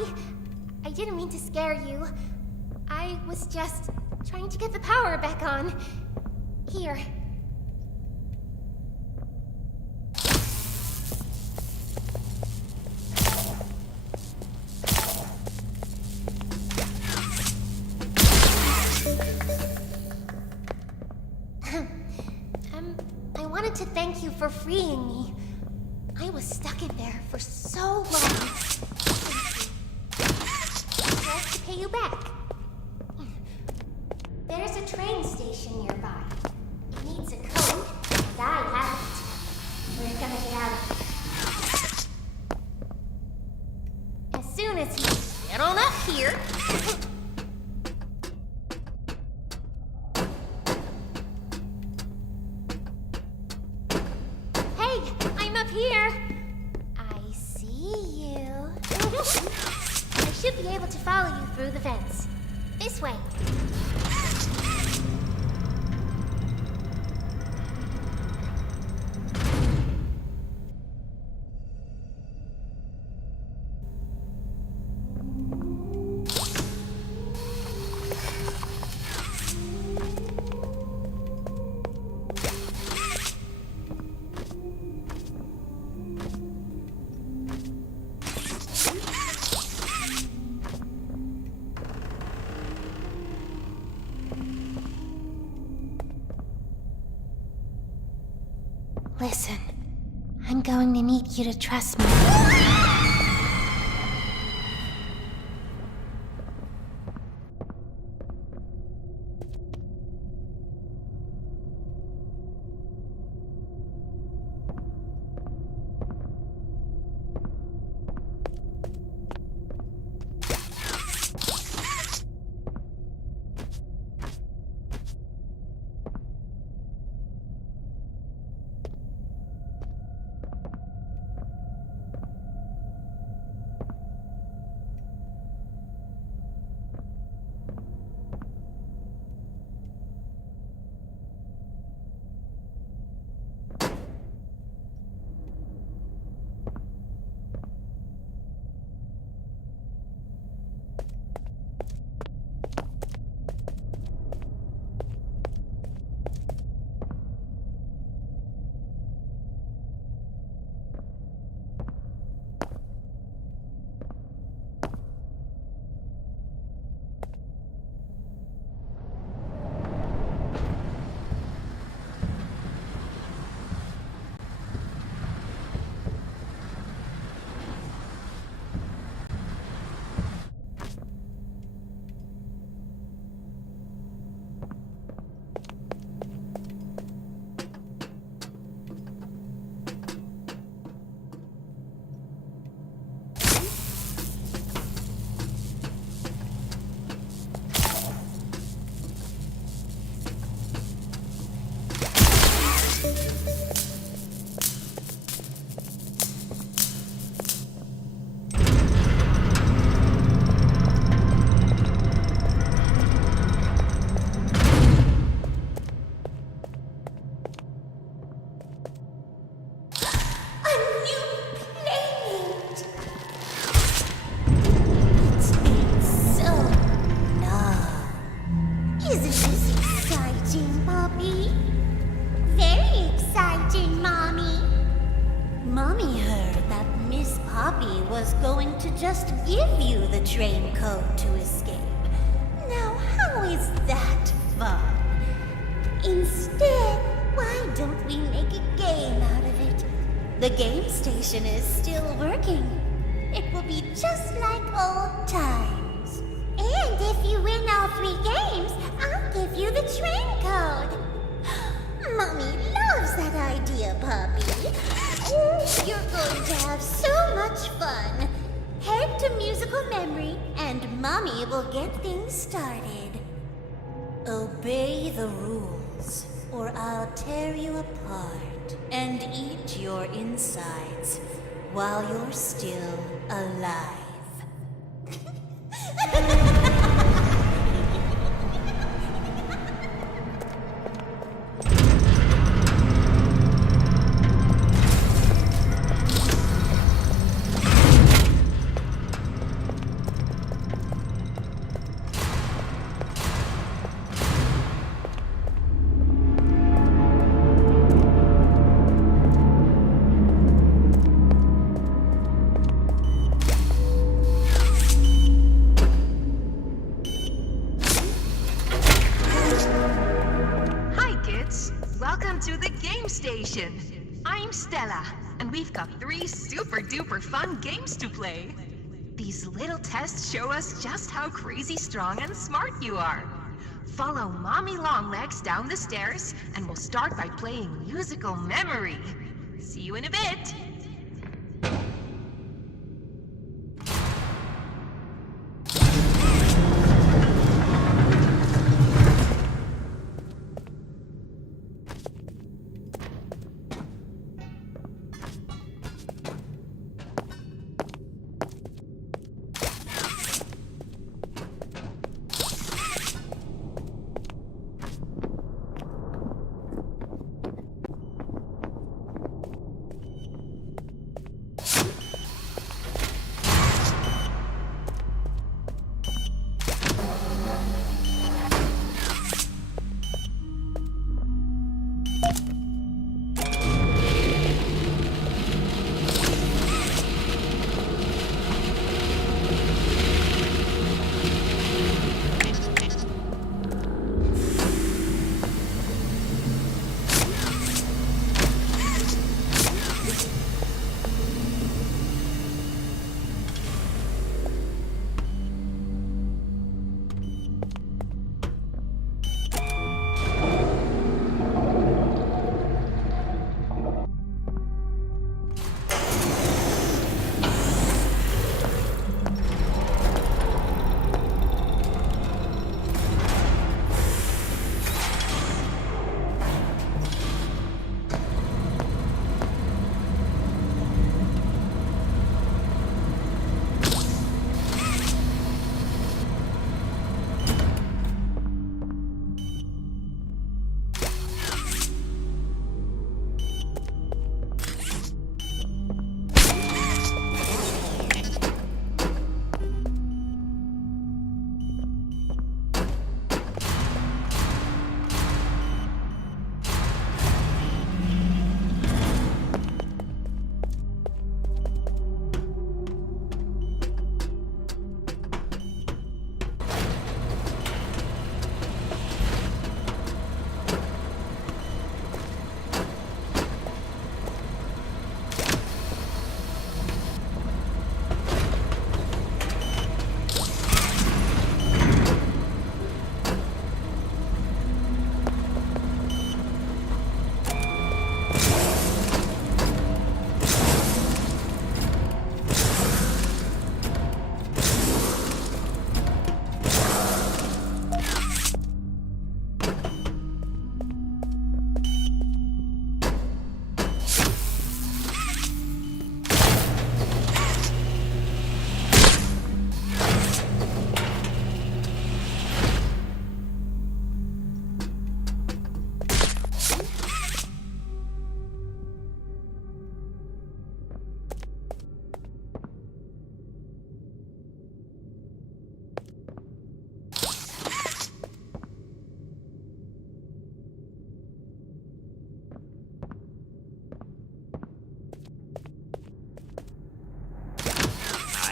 Poppy. I didn't mean to scare you. I was just trying to get the power back on. Here. I wanted to thank you for freeing me. I was stuck in there for so long. I'd like to pay you back. There's a train station nearby. It needs a code, and I have it. We're gonna get out of here. As soon as you get on up here. Hey, I'm up here. I see you. I should be able to follow you through the vents. This way. Listen, I'm going to need you to trust me. Just give you the train code to escape. Now, how is that fun? Instead, why don't we make a game out of it? The game station is still working. It will be just like old times. And if you win all 3 games, I'll give you the train code. Mommy loves that idea, Poppy. You're going to have so much fun. Head to musical memory, and Mommy will get things started. Obey the rules, or I'll tear you apart and eat your insides while you're still alive. Welcome to the Game Station. I'm Stella, and we've got 3 super-duper fun games to play. These little tests show us just how crazy strong and smart you are. Follow Mommy Longlegs down the stairs, and we'll start by playing Musical Memory. See you in a bit.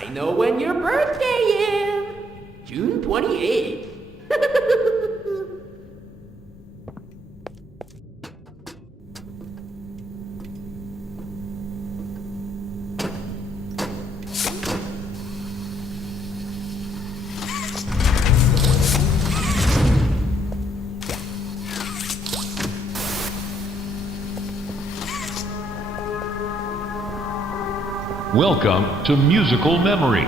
I know when your birthday is. June 28th. Welcome to Musical Memory.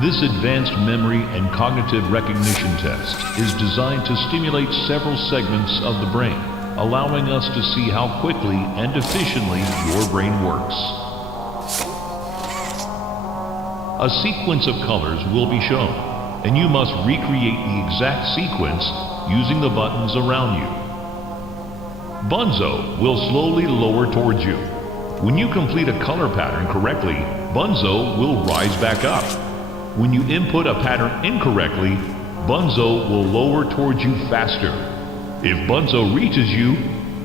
This advanced memory and cognitive recognition test is designed to stimulate several segments of the brain, allowing us to see how quickly and efficiently your brain works. A sequence of colors will be shown, and you must recreate the exact sequence using the buttons around you. Bunzo will slowly lower towards you. When you complete a color pattern correctly, Bunzo will rise back up. When you input a pattern incorrectly, Bunzo will lower towards you faster. If Bunzo reaches you,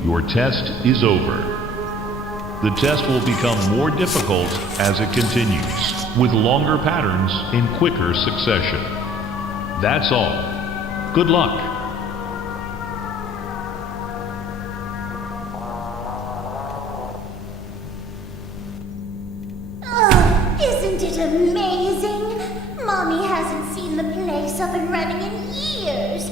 your test is over. The test will become more difficult as it continues, with longer patterns in quicker succession. That's all. Good luck. amazing. Mommy hasn't seen the place up and running in years.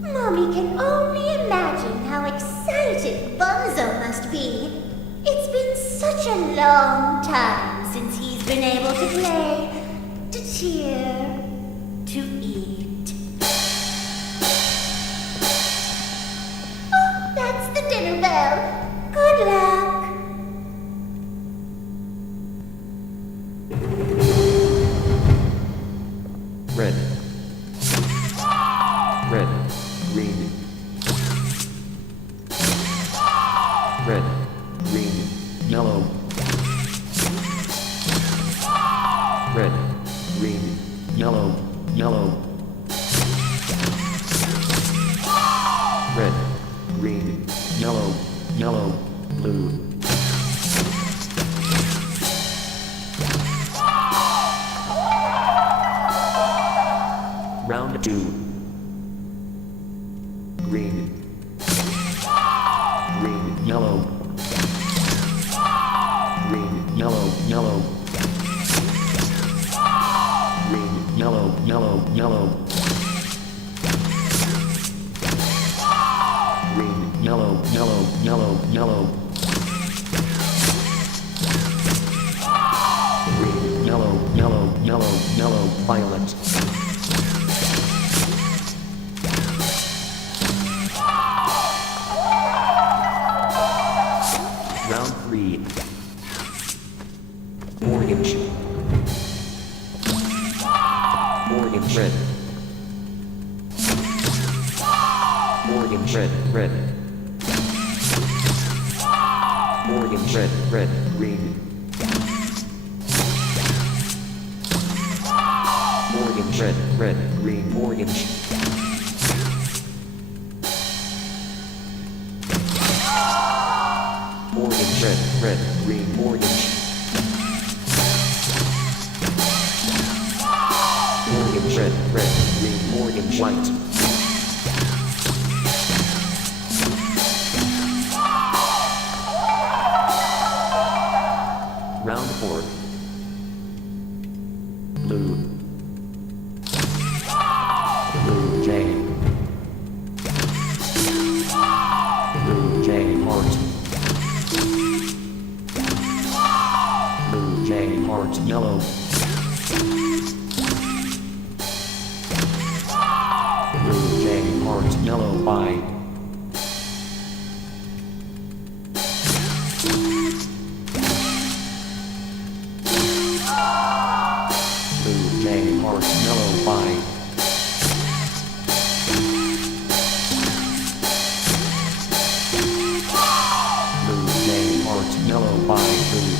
Mommy can only imagine how excited Bunzo must be. It's been such a long time since he's been able to play, to cheer, to eat. Oh, that's the dinner bell. Good luck. Red. Red. Green. Red. Green. Yellow. Red. Green. Yellow. Yellow. Red. Green. Yellow. Yellow. Blue. Round 2. Green. Green, yellow. Green, yellow, yellow. Green, yellow, yellow, yellow. Green, yellow, yellow, yellow, yellow. Green, yellow, yellow, yellow, yellow, violet. Round 3. Orange. Orange, red. Orange, red, red. Orange, red, red, green. Orange, red, red, green, orange. Orange, red, red, green, orange. Orange, red, red, green, orange, white. Round 4. Blue. Blue J. Blue J heart. Blue J heart yellow. Blue J heart yellow I. Blue J heart yellow I. Blue J heart yellow by blue.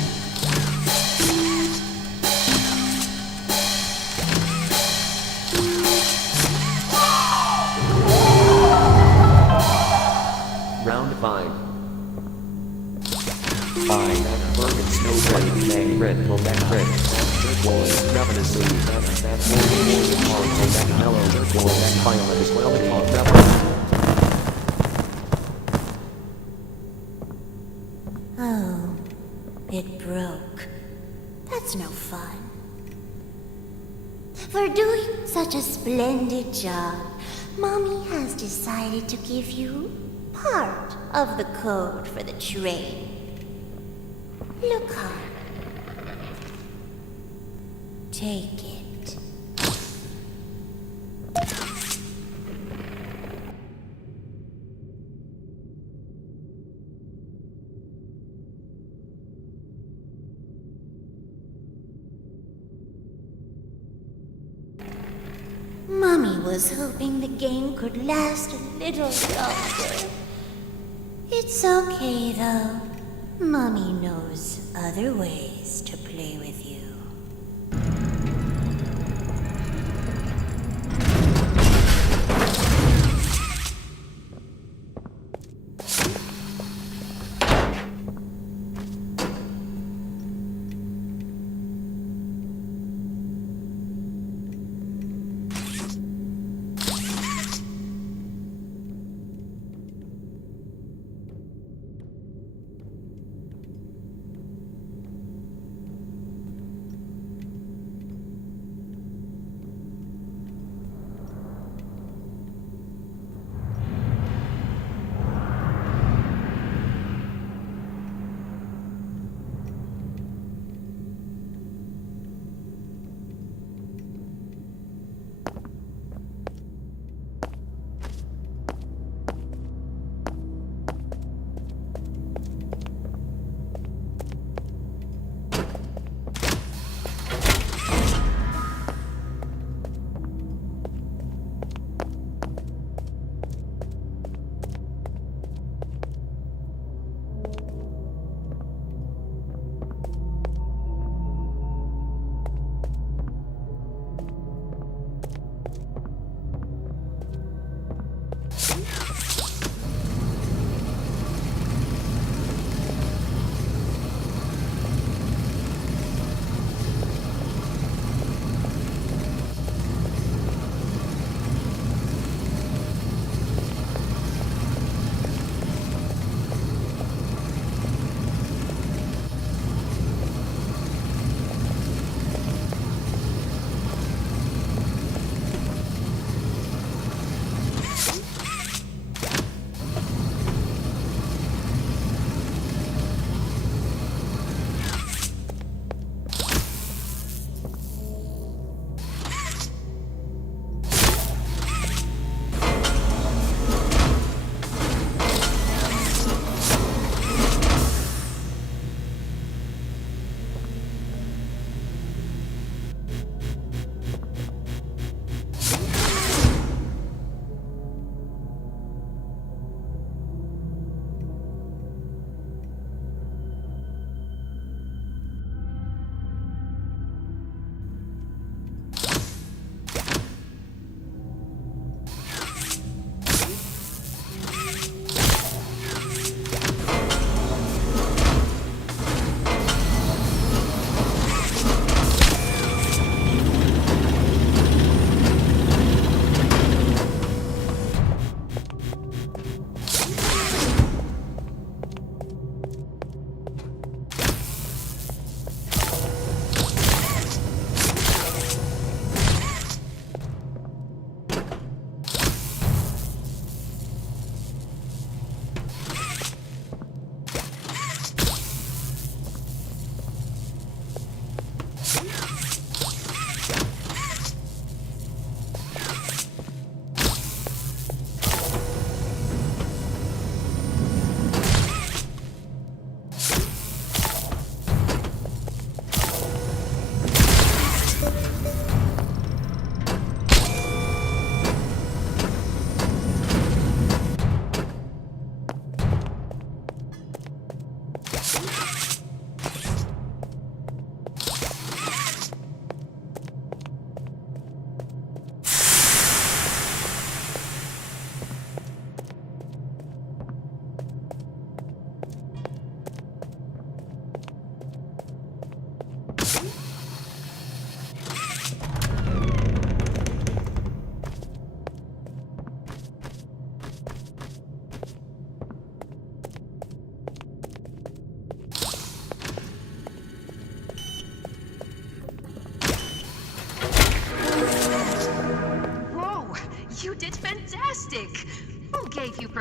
Round 5. 5. Bergen snow white May red moment red. Turquoise ravenous blue. Orange heart mellow turquoise violet as well as Oh, it broke. That's no fun. For doing such a splendid job, Mommy has decided to give you part of the code for the train. Look up. Take it. Mommy was hoping the game could last a little longer. It's okay, though. Mommy knows other ways to play with you.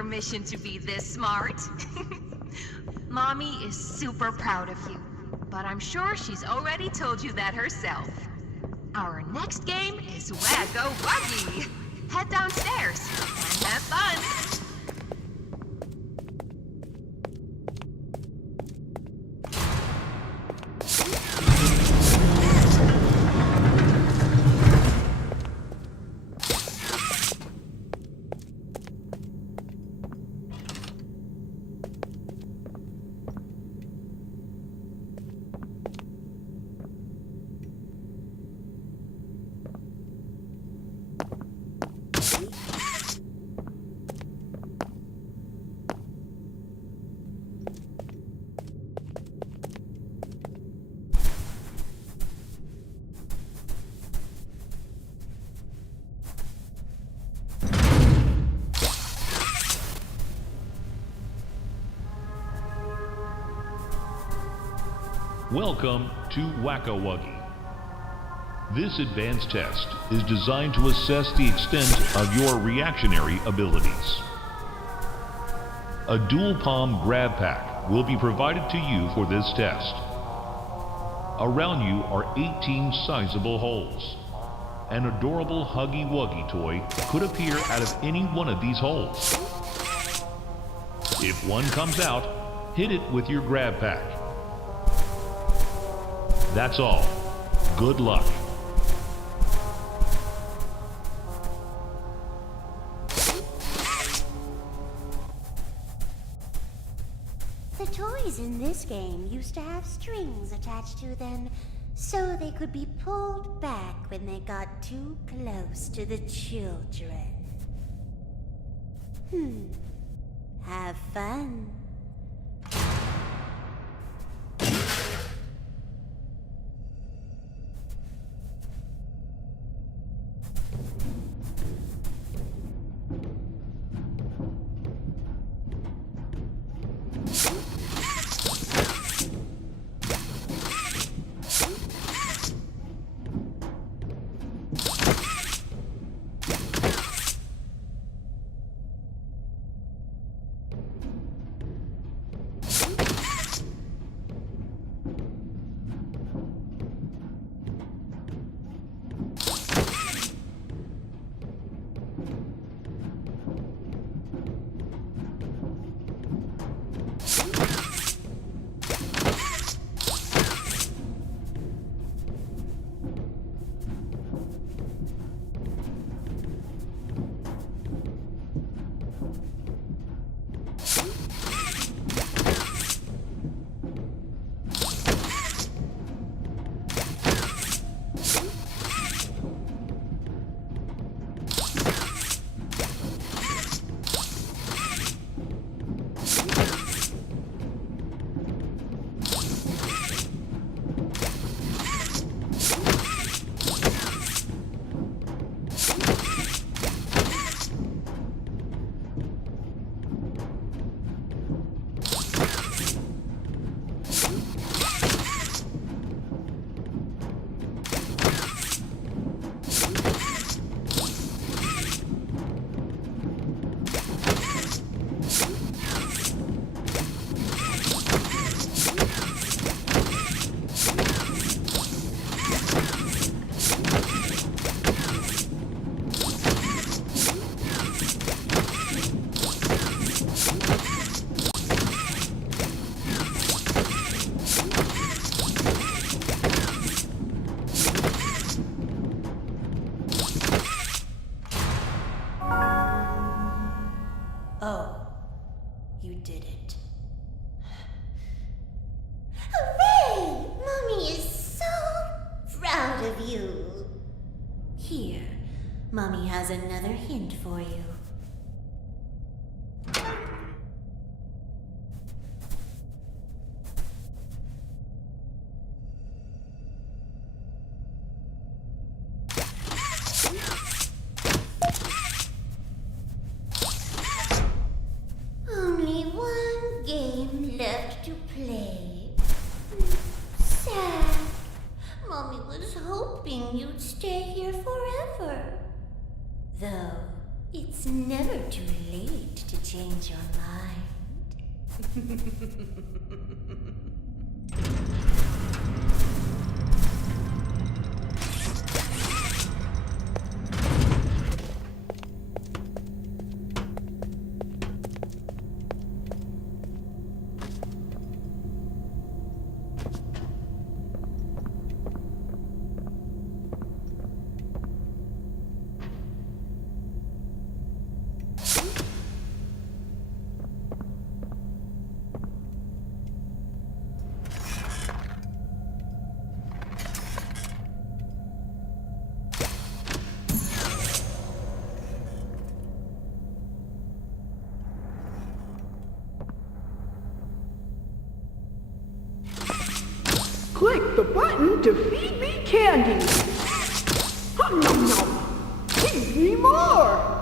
permission to be this smart. Mommy is super proud of you, but I'm sure she's already told you that herself. Our next game is Wacko Wuggy. Head downstairs and have fun. Welcome to Wacko Wuggy. This advanced test is designed to assess the extent of your reactionary abilities. A dual palm grab pack will be provided to you for this test. Around you are 18 sizable holes. An adorable Huggy Wuggy toy could appear out of any one of these holes. If one comes out, hit it with your grab pack. That's all. Good luck. The toys in this game used to have strings attached to them so they could be pulled back when they got too close to the children. Have fun. You did it. Hooray! Mommy is so proud of you. Here, Mommy has another hint for you. Only one game left to play. Sad. Mommy was hoping you'd stay here forever. Though, It's never too late to change your mind. Click the button to feed me candy. Hum nom nom. Feed me more.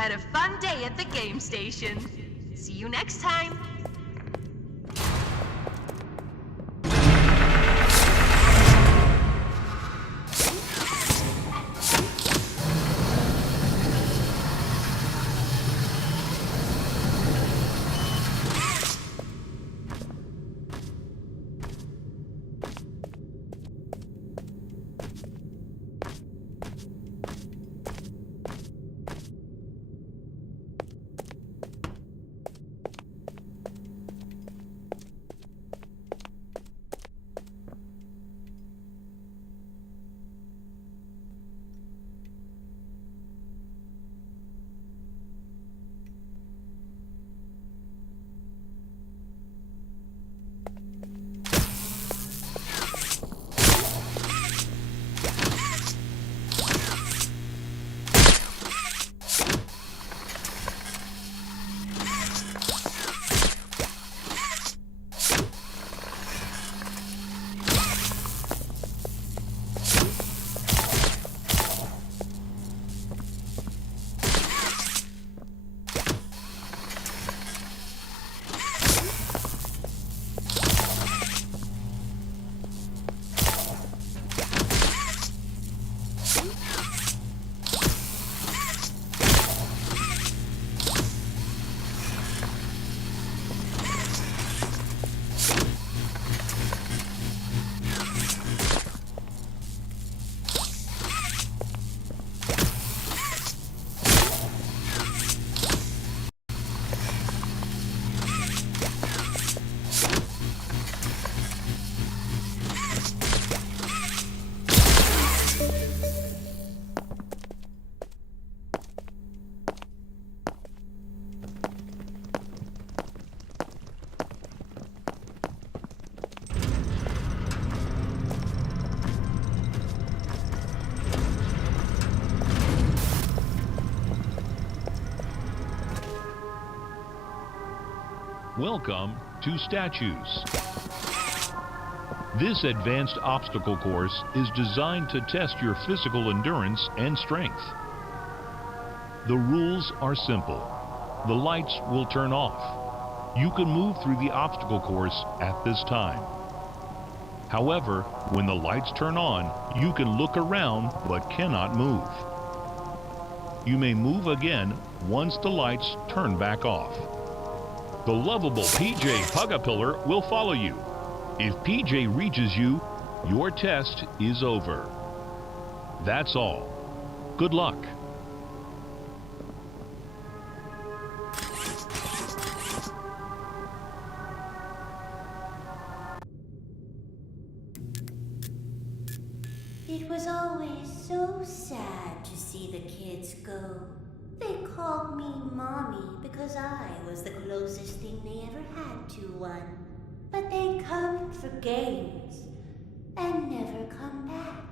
had a fun day at the game station. See you next time. Welcome to Statues. This advanced obstacle course is designed to test your physical endurance and strength. The rules are simple. The lights will turn off. You can move through the obstacle course at this time. However, when the lights turn on, you can look around but cannot move. You may move again once the lights turn back off. The lovable PJ Pugapillar will follow you. If PJ reaches you, your test is over. That's all. Good luck. It was always so sad to see the kids go. They called me Mommy because I was the closest thing they ever had to one. But they come for games and never come back.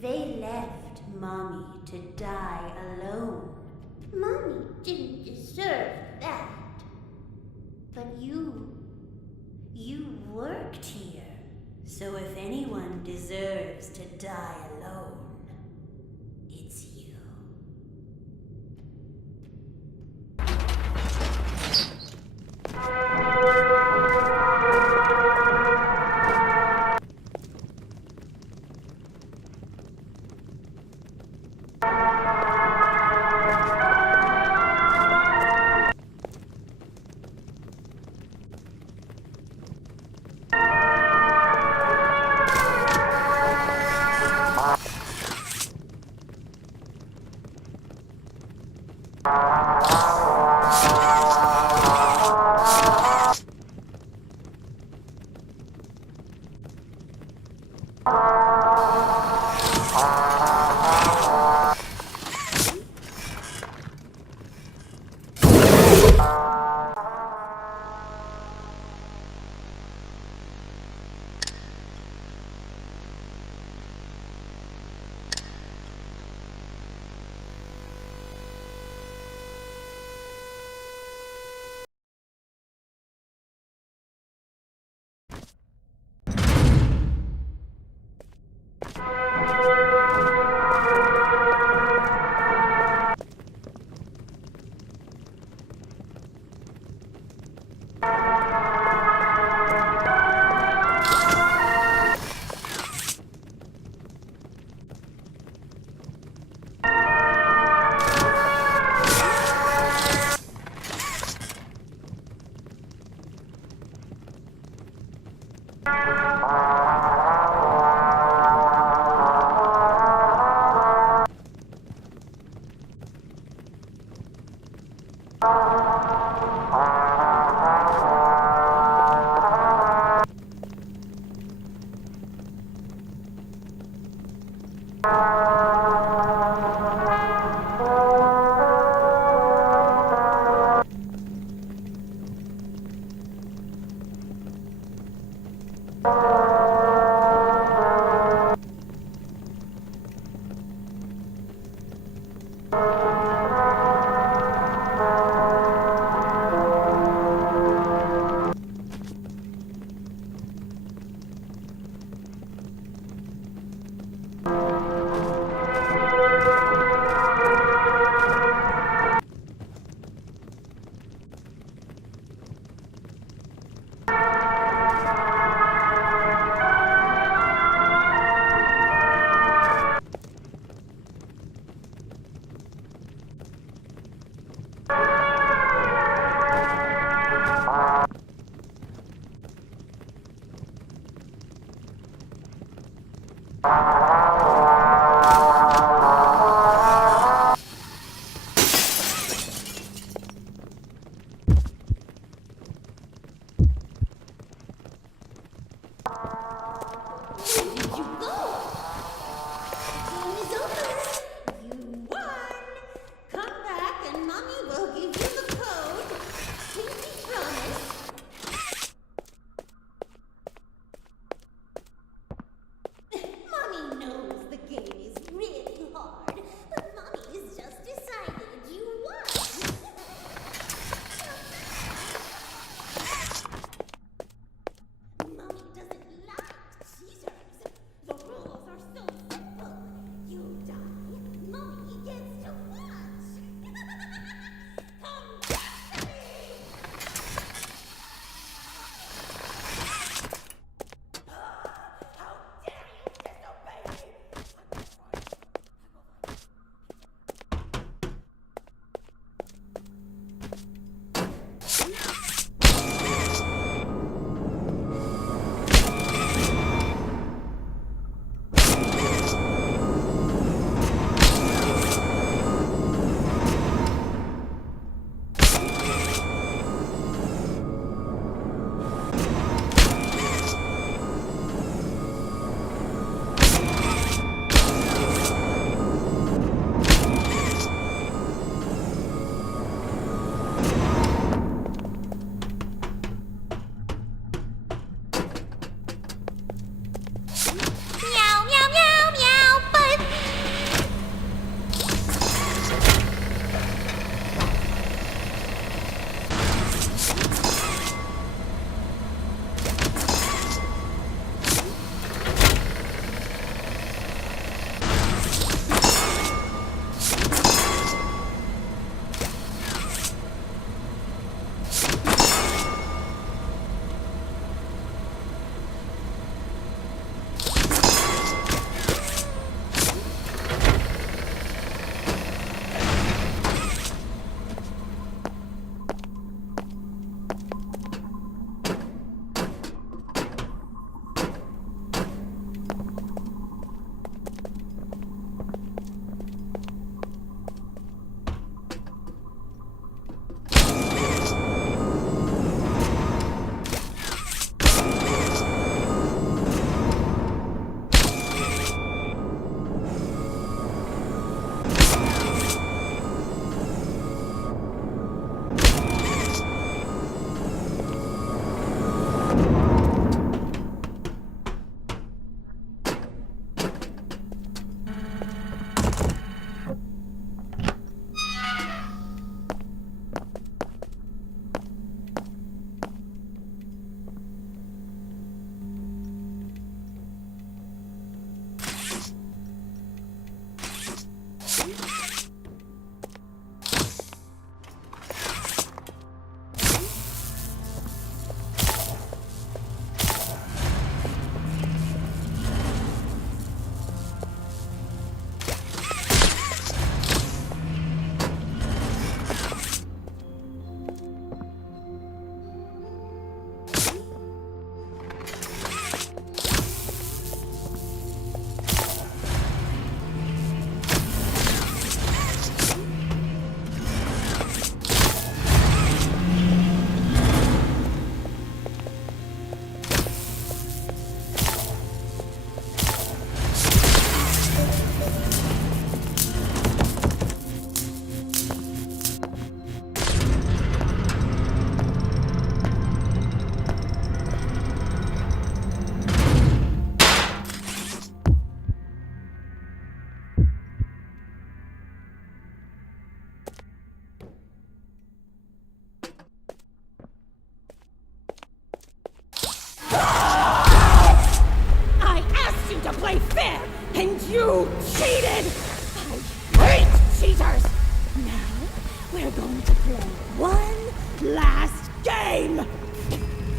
They left Mommy to die alone. Mommy didn't deserve that. But you worked here. So if anyone deserves to die alone, it's you. play one last game.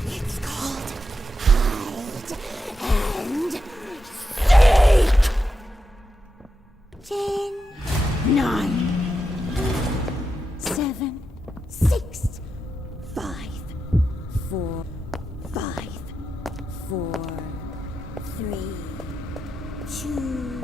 It's called hide and seek. 10, 9, 7, 6, 5, 4, 5, 4, 3, 2.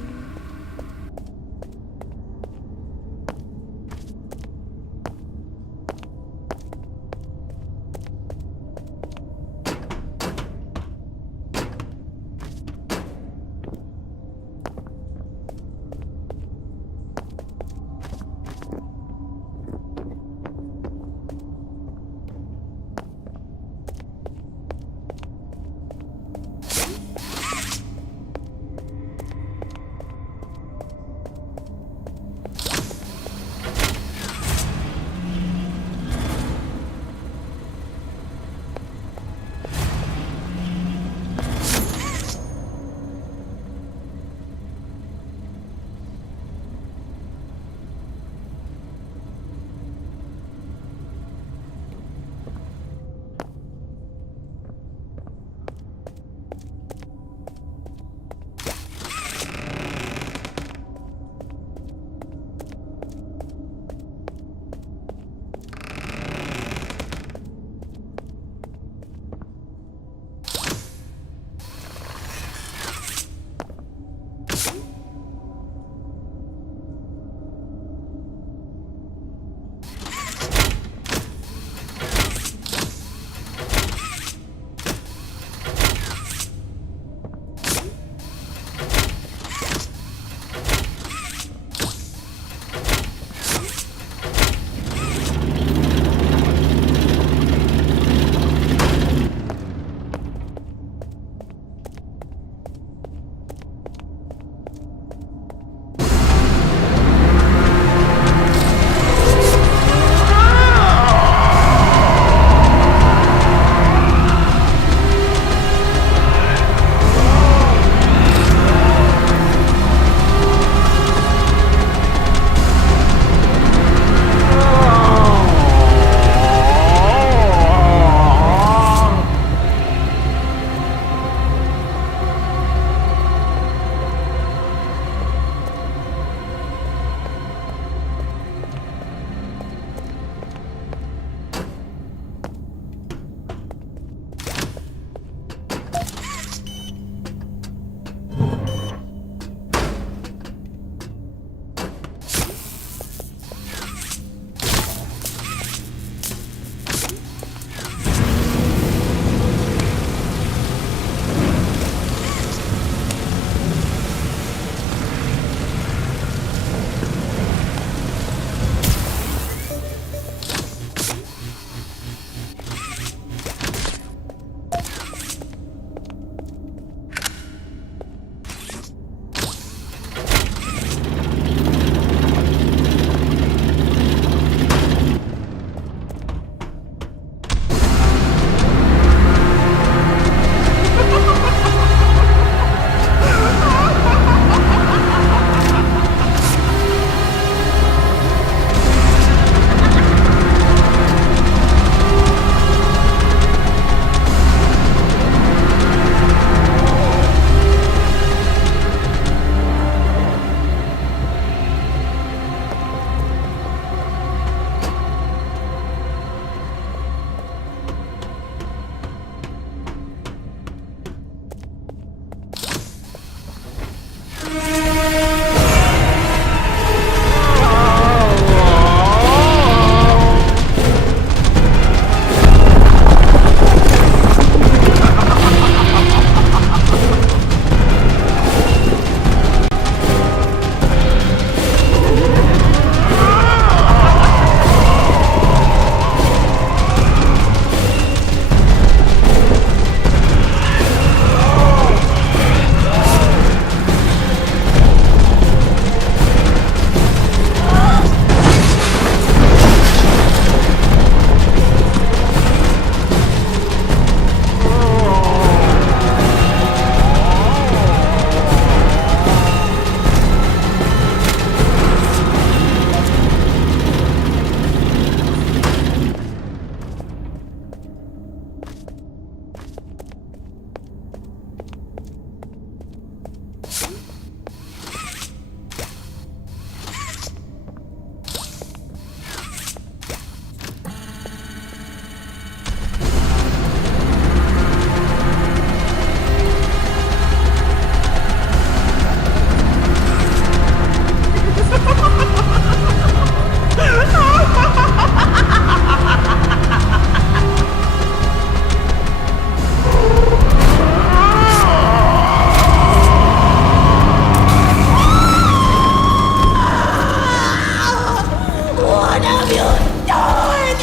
One of you darn!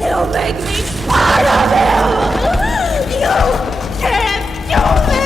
He'll make me part of him! You can't do this!